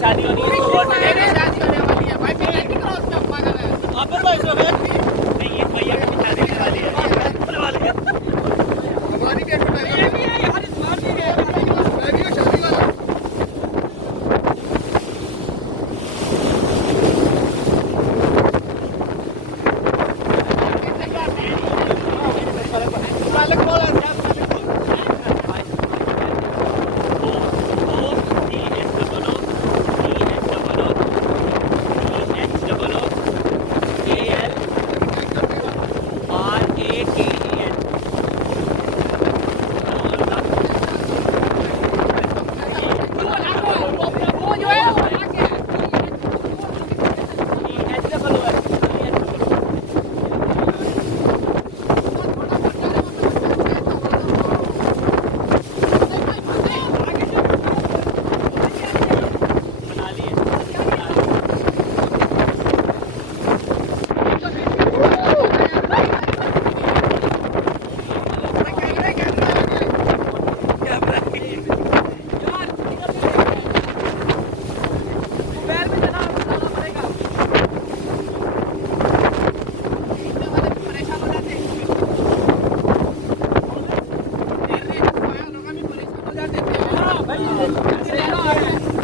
शादी होनी है तो और मेरी शादी होने वाली है भाई, मैं नहीं क्रॉस कर पागल है। अब फिर भाई